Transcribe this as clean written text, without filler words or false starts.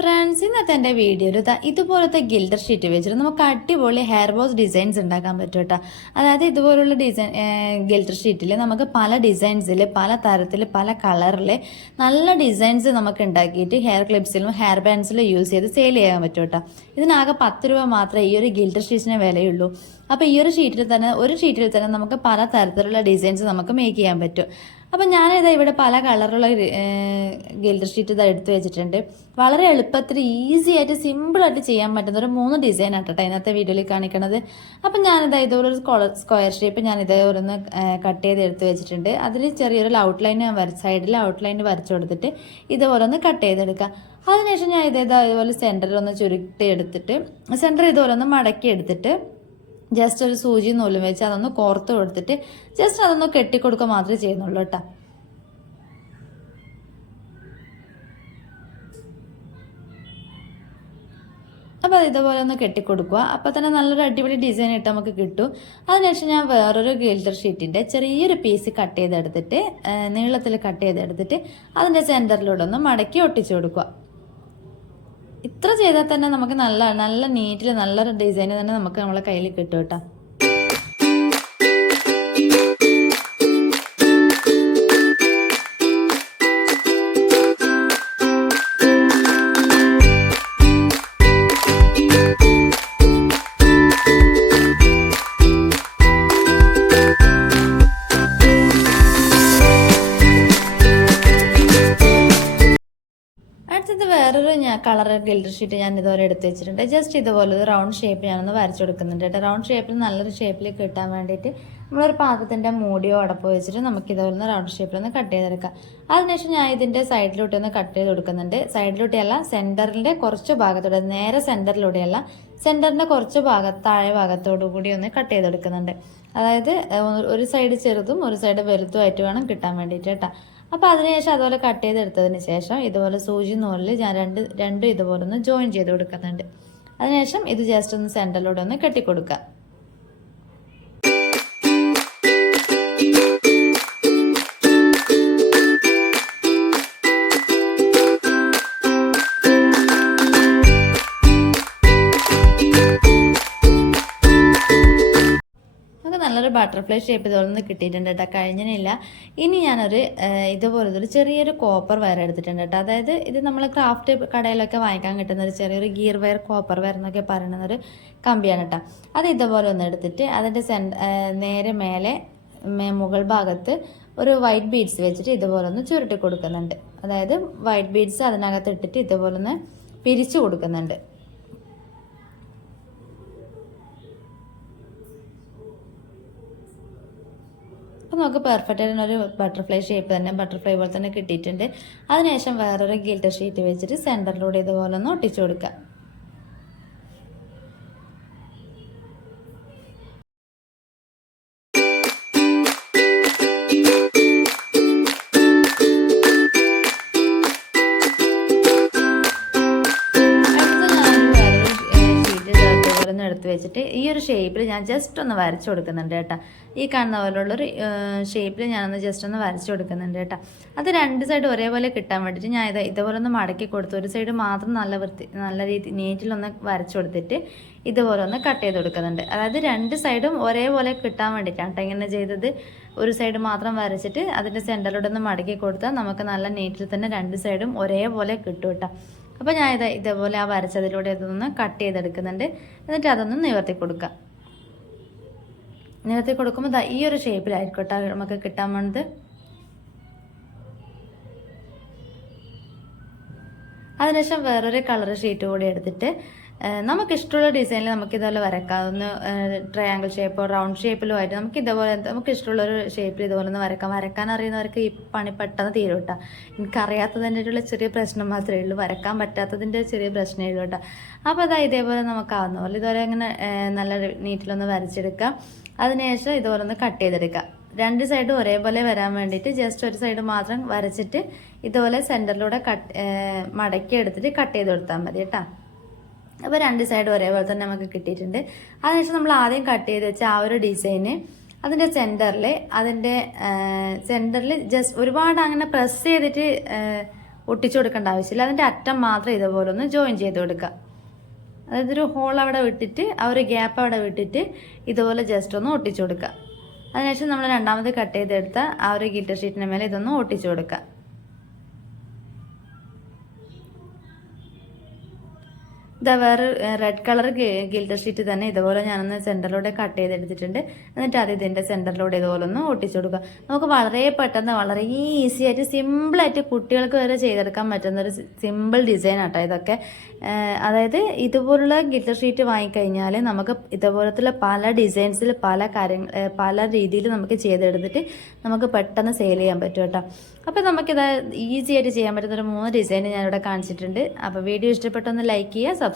Friends, ഇന്നത്തെ എൻ്റെ വീഡിയോയിൽ ഇതുപോലത്തെ ഗിൽഡർ ഷീറ്റ് വെച്ചിട്ട് നമുക്ക് അടിപൊളി ഹെയർ ബോസ് ഡിസൈൻസ് ഉണ്ടാക്കാൻ പറ്റും കേട്ടോ. അതായത് ഇതുപോലുള്ള ഗിൽഡർ ഷീറ്റിൽ നമുക്ക് പല ഡിസൈൻസിൽ, പല തരത്തിൽ, പല കളറിൽ നല്ല ഡിസൈൻസ് നമുക്ക് ഉണ്ടാക്കിയിട്ട് ഹെയർ ക്ലിപ്സിലും ഹെയർ ബാൻഡ്സിലും യൂസ് ചെയ്ത് സെയിൽ ചെയ്യാൻ പറ്റും കേട്ടോ. ഇതിനാകെ 10 രൂപ മാത്രമേ ഈ ഒരു ഗിൽഡർ ഷീറ്റിന് വിലയുള്ളൂ. അപ്പോൾ ഈ ഒരു ഷീറ്റിൽ തന്നെ നമുക്ക് പല തരത്തിലുള്ള ഡിസൈൻസ് നമുക്ക് മേക്ക് ചെയ്യാൻ പറ്റും. അപ്പം ഞാനിതാ ഇവിടെ പല കളറുള്ള ഗിൽഡർ ഷീറ്റ് ഇതാ എടുത്ത് വെച്ചിട്ടുണ്ട്. വളരെ എളുപ്പത്തിൽ ഈസി ആയിട്ട് സിമ്പിളായിട്ട് ചെയ്യാൻ പറ്റുന്ന ഒരു 3 ഡിസൈൻ ആട്ടോ ഇന്നത്തെ വീഡിയോയിൽ കാണിക്കണത്. അപ്പം ഞാനിതാ ഇതുപോലെ ഒരു സ്ക്വയർ ഷേപ്പ് ഞാൻ ഇതേപോലെ കട്ട് ചെയ്ത് എടുത്ത് വെച്ചിട്ടുണ്ട്. അതിൽ ചെറിയൊരു ഔട്ട്ലൈൻ സൈഡിൽ ഔട്ട്ലൈൻ വരച്ചു കൊടുത്തിട്ട് ഇതുപോലെ ഒന്ന് കട്ട് ചെയ്തെടുക്കുക. അതിനുശേഷം ഞാൻ ഇതേപോലെ സെൻറ്ററിൽ ഒന്ന് ചുരുട്ടി എടുത്തിട്ട് സെൻറ്റർ ഇതുപോലെ ഒന്ന് മടക്കി എടുത്തിട്ട് ജസ്റ്റ് ഒരു സൂചി നൂലും വെച്ച് അതൊന്ന് കോർത്ത് കൊടുത്തിട്ട് ജസ്റ്റ് അതൊന്ന് കെട്ടിക്കൊടുക്കുക മാത്രമേ ചെയ്യുന്നുള്ളൂ കേട്ടോ. അപ്പോൾ അത് ഇതുപോലെ ഒന്ന് കെട്ടിക്കൊടുക്കുക. അപ്പോൾ തന്നെ നല്ലൊരു അടിപൊളി ഡിസൈൻ ഇട്ട് നമുക്ക് കിട്ടും. അതിനുശേഷം ഞാൻ വേറൊരു ഗിൽഡർ ഷീറ്റിൻ്റെ ചെറിയൊരു പീസ് കട്ട് ചെയ്തെടുത്തിട്ട് നീളത്തിൽ കട്ട് ചെയ്തെടുത്തിട്ട് അതിൻ്റെ സെൻറ്ററിലൂടെ ഒന്ന് മടക്കി ഒട്ടിച്ചു കൊടുക്കുക. ഇത്ര ചെയ്താൽ തന്നെ നമുക്ക് നല്ല നീറ്റിൽ നല്ലൊരു ഡിസൈൻ തന്നെ നമുക്ക് നമ്മളെ കയ്യിൽ കിട്ടും കേട്ടോ. അടുത്തത് വേറൊരു കളർ ഗിൽഡർ ഷീറ്റ് ഞാൻ ഇതുപോലെ എടുത്ത് വെച്ചിട്ടുണ്ട്. ജസ്റ്റ് ഇതുപോലെ ഒരു റൗണ്ട് ഷേപ്പ് ഞാനൊന്ന് വരച്ചു കൊടുക്കുന്നുണ്ട് കേട്ടോ. റൗണ്ട് ഷേപ്പിൽ നല്ലൊരു ഷേപ്പിൽ കിട്ടാൻ വേണ്ടിയിട്ട് നമ്മളൊരു പാത്രത്തിൻ്റെ മൂടിയോ അടപ്പോ വെച്ചിട്ട് നമുക്ക് ഇതുപോലെ റൗണ്ട് ഷേപ്പിലൊന്ന് കട്ട് ചെയ്തെടുക്കാം. അതിനുശേഷം ഞാൻ ഇതിൻ്റെ സൈഡിലൂടെ ഒന്ന് കട്ട് ചെയ്ത് കൊടുക്കുന്നുണ്ട്. സൈഡിലൂടെയല്ല, സെൻറ്ററിൻ്റെ കുറച്ച് ഭാഗത്തൂടെ, നേരെ സെൻറ്ററിലൂടെയല്ല, സെൻറ്ററിൻ്റെ കുറച്ച് താഴെ ഭാഗത്തോടു കൂടി ഒന്ന് കട്ട് ചെയ്തെടുക്കുന്നുണ്ട്. അതായത് ഒരു സൈഡ് ചെറുതും ഒരു സൈഡ് വലുതുമായിട്ട് വേണം കിട്ടാൻ വേണ്ടിയിട്ട് കേട്ടോ. അപ്പോൾ അതിനുശേഷം അതുപോലെ കട്ട് ചെയ്തെടുത്തതിന് ശേഷം ഇതുപോലെ സൂചി നൂലിൽ ഞാൻ രണ്ടും ഇതുപോലെ ഒന്ന് ജോയിൻ ചെയ്ത് കൊടുക്കുന്നുണ്ട്. അതിനുശേഷം ഇത് ജസ്റ്റ് ഒന്ന് സെൻറ്ററിലൂടെ ഒന്ന് കെട്ടിക്കൊടുക്കുക. നല്ലൊരു ബട്ടർഫ്ലൈ ഷേപ്പ് ഇതുപോലെ കിട്ടിയിട്ടുണ്ട് കേട്ടോ. കഴിഞ്ഞില്ല. ഇനി ഞാനൊരു ഇതുപോലത്തെ ചെറിയൊരു കോപ്പർ വയർ എടുത്തിട്ടുണ്ട് കേട്ടോ. അതായത് ഇത് നമ്മൾ ക്രാഫ്റ്റ് കടയിലൊക്കെ വാങ്ങിക്കാൻ കിട്ടുന്ന ഒരു ചെറിയൊരു ഗിയർ വയർ, കോപ്പർ വയർ എന്നൊക്കെ പറയുന്ന ഒരു കമ്പിയാണ് കേട്ടോ. അത് ഇതുപോലെ ഒന്ന് എടുത്തിട്ട് അതിൻ്റെ നേരെ മേലെ മുകൾ ഭാഗത്ത് ഒരു വൈറ്റ് ബീഡ്സ് വെച്ചിട്ട് ഇതുപോലെ ഒന്ന് ചുരുട്ടി കൊടുക്കുന്നുണ്ട്. അതായത് വൈറ്റ് ബീഡ്സ് അതിനകത്ത് ഇട്ടിട്ട് ഇതുപോലെ ഒന്ന് പിരിച്ചു കൊടുക്കുന്നുണ്ട്. അപ്പോൾ നമുക്ക് പെർഫെക്റ്റ് ആയിട്ടൊരു ബട്ടർഫ്ലൈ ഷേപ്പ് തന്നെ, ബട്ടർഫ്ലൈ പോലെ തന്നെ കിട്ടിയിട്ടുണ്ട്. അതിനുശേഷം വേറൊരു ഗിൽഡർ ഷീറ്റ് വെച്ചിട്ട് സെൻറ്ററിലൂടെ ഇതുപോലെ ഒന്ന് ഒട്ടിച്ചു കൊടുക്കുക. എടുത്ത് വെച്ചിട്ട് ഈ ഒരു ഷേപ്പിൽ ഞാൻ ജസ്റ്റ് ഒന്ന് വരച്ചു കൊടുക്കുന്നുണ്ട് കേട്ടോ. ഈ കാണുന്ന പോലുള്ളൊരു ഷേപ്പിൽ ഞാനൊന്ന് ജസ്റ്റ് ഒന്ന് വരച്ചു കൊടുക്കുന്നുണ്ട് കേട്ടോ. അത് രണ്ട് സൈഡ് ഒരേപോലെ കിട്ടാൻ വേണ്ടിയിട്ട് ഞാൻ ഇതുപോലെ ഒന്ന് മടക്കി കൊടുത്തു. ഒരു സൈഡ് മാത്രം നല്ല രീതി നീറ്റിലൊന്ന് വരച്ചു കൊടുത്തിട്ട് ഇതുപോലെ ഒന്ന് കട്ട് ചെയ്ത് കൊടുക്കുന്നുണ്ട്. അതായത് രണ്ട് സൈഡും ഒരേപോലെ കിട്ടാൻ വേണ്ടിയിട്ടാണ് കേട്ടോ ഇങ്ങനെ ചെയ്തത്. ഒരു സൈഡ് മാത്രം വരച്ചിട്ട് അതിൻ്റെ സെൻറ്ററിലൂടെ ഒന്ന് മടക്കി കൊടുത്താൽ നമുക്ക് നല്ല നീറ്റിൽ തന്നെ രണ്ട് സൈഡും ഒരേപോലെ കിട്ടും കേട്ടോ. അപ്പോൾ ഞാൻ ഇതേപോലെ ആ വരച്ചതിലൂടെ ഇതൊന്ന് കട്ട് ചെയ്തെടുക്കുന്നുണ്ട്. എന്നിട്ട് അതൊന്ന് നിവർത്തി കൊടുക്കുക. നിവർത്തി കൊടുക്കുമ്പോൾ ഈ ഒരു ഷേപ്പിലായിരിക്കും കേട്ടോ നമുക്ക് കിട്ടാൻ വേണ്ടത്. അതിനുശേഷം വേറൊരു കളർ ഷീറ്റ് കൂടി എടുത്തിട്ട് നമുക്കിഷ്ടമുള്ള ഡിസൈനിൽ നമുക്കിതുപോലെ വരക്കാം. ഒന്ന് ട്രയാങ്കിൾ ഷേപ്പോ റൗണ്ട് ഷേപ്പിലോ ആയിട്ട് നമുക്ക് ഇഷ്ടമുള്ളൊരു ഷേപ്പിൽ ഇതുപോലെ ഒന്ന് വരക്കാൻ അറിയുന്നവർക്ക് ഈ പണി പെട്ടെന്ന് തീരും കേട്ടോ. എനിക്കറിയാത്തതിൻ്റെ ചെറിയ പ്രശ്നം മാത്രമേ ഉള്ളൂ, വരക്കാൻ പറ്റാത്തതിൻ്റെ ചെറിയ പ്രശ്നമേ ഉള്ളൂ കേട്ടോ. അപ്പോൾ ഇതേപോലെ നമുക്കാവുന്ന പോലെ ഇതുപോലെ ഇങ്ങനെ നല്ല നീറ്റിലൊന്ന് വരച്ചെടുക്കാം. അതിനുശേഷം ഇതുപോലെ ഒന്ന് കട്ട് ചെയ്തെടുക്കാം. രണ്ട് സൈഡും ഒരേപോലെ വരാൻ വേണ്ടിയിട്ട് ജസ്റ്റ് ഒരു സൈഡ് മാത്രം വരച്ചിട്ട് ഇതുപോലെ സെൻറ്ററിലൂടെ മടക്കി എടുത്തിട്ട് കട്ട് ചെയ്ത് കൊടുത്താൽ മതി കേട്ടോ. അപ്പോൾ രണ്ട് സൈഡ് ഒരേപോലെ തന്നെ നമുക്ക് കിട്ടിയിട്ടുണ്ട്. അതിനുശേഷം നമ്മൾ ആദ്യം കട്ട് ചെയ്ത് വെച്ച ആ ഒരു ഡിസൈന് അതിൻ്റെ സെൻറ്ററിൽ ജസ്റ്റ് ഒരുപാട് അങ്ങനെ പ്രസ് ചെയ്തിട്ട് ഒട്ടിച്ചു കൊടുക്കേണ്ട ആവശ്യമില്ല. അതിൻ്റെ അറ്റം മാത്രം ഇതുപോലെ ഒന്ന് ജോയിൻ ചെയ്ത് കൊടുക്കുക. അതായത് ഒരു ഹോൾ അവിടെ വിട്ടിട്ട് ആ ഒരു ഗ്യാപ്പ് അവിടെ വിട്ടിട്ട് ഇതുപോലെ ജസ്റ്റ് ഒന്ന് ഒട്ടിച്ചു കൊടുക്കുക. അതിനുശേഷം നമ്മൾ രണ്ടാമത് കട്ട് ചെയ്തെടുത്ത ആ ഒരു ഗിൽറ്റർ ഷീറ്റിന് മേലെ ഇതൊന്ന് ഒട്ടിച്ചു കൊടുക്കുക. ഇതാ വേറെ റെഡ് കളർ ഗിൽറ്റർ ഷീറ്റ് തന്നെ ഇതുപോലെ ഞാനൊന്ന് സെൻറ്ററിലൂടെ കട്ട് ചെയ്തെടുത്തിട്ടുണ്ട്. എന്നിട്ട് അത് ഇതിൻ്റെ സെൻറ്ററിലൂടെ ഇതുപോലെ ഒന്ന് ഒട്ടിച്ചു കൊടുക്കുക. നമുക്ക് വളരെ പെട്ടെന്ന് വളരെ ഈസി ആയിട്ട് സിമ്പിളായിട്ട് കുട്ടികൾക്ക് വരെ ചെയ്തെടുക്കാൻ പറ്റുന്ന ഒരു സിമ്പിൾ ഡിസൈൻ ആട്ടോ ഇതൊക്കെ. അതായത് ഇതുപോലുള്ള ഗിൽറ്റർ ഷീറ്റ് വാങ്ങിക്കഴിഞ്ഞാൽ നമുക്ക് ഇതുപോലത്തുള്ള പല ഡിസൈൻസിൽ പല രീതിയിൽ നമുക്ക് ചെയ്തെടുത്തിട്ട് നമുക്ക് പെട്ടെന്ന് സെയിൽ ചെയ്യാൻ പറ്റും കേട്ടോ. അപ്പോൾ നമുക്കിത് ഈസി ആയിട്ട് ചെയ്യാൻ പറ്റുന്ന ഒരു 3 ഡിസൈൻ ഞാനിവിടെ കാണിച്ചിട്ടുണ്ട്. അപ്പോൾ വീഡിയോ ഇഷ്ടപ്പെട്ടൊന്ന് ലൈക്ക് ചെയ്യുക, സബ്സ്ക്രൈബ്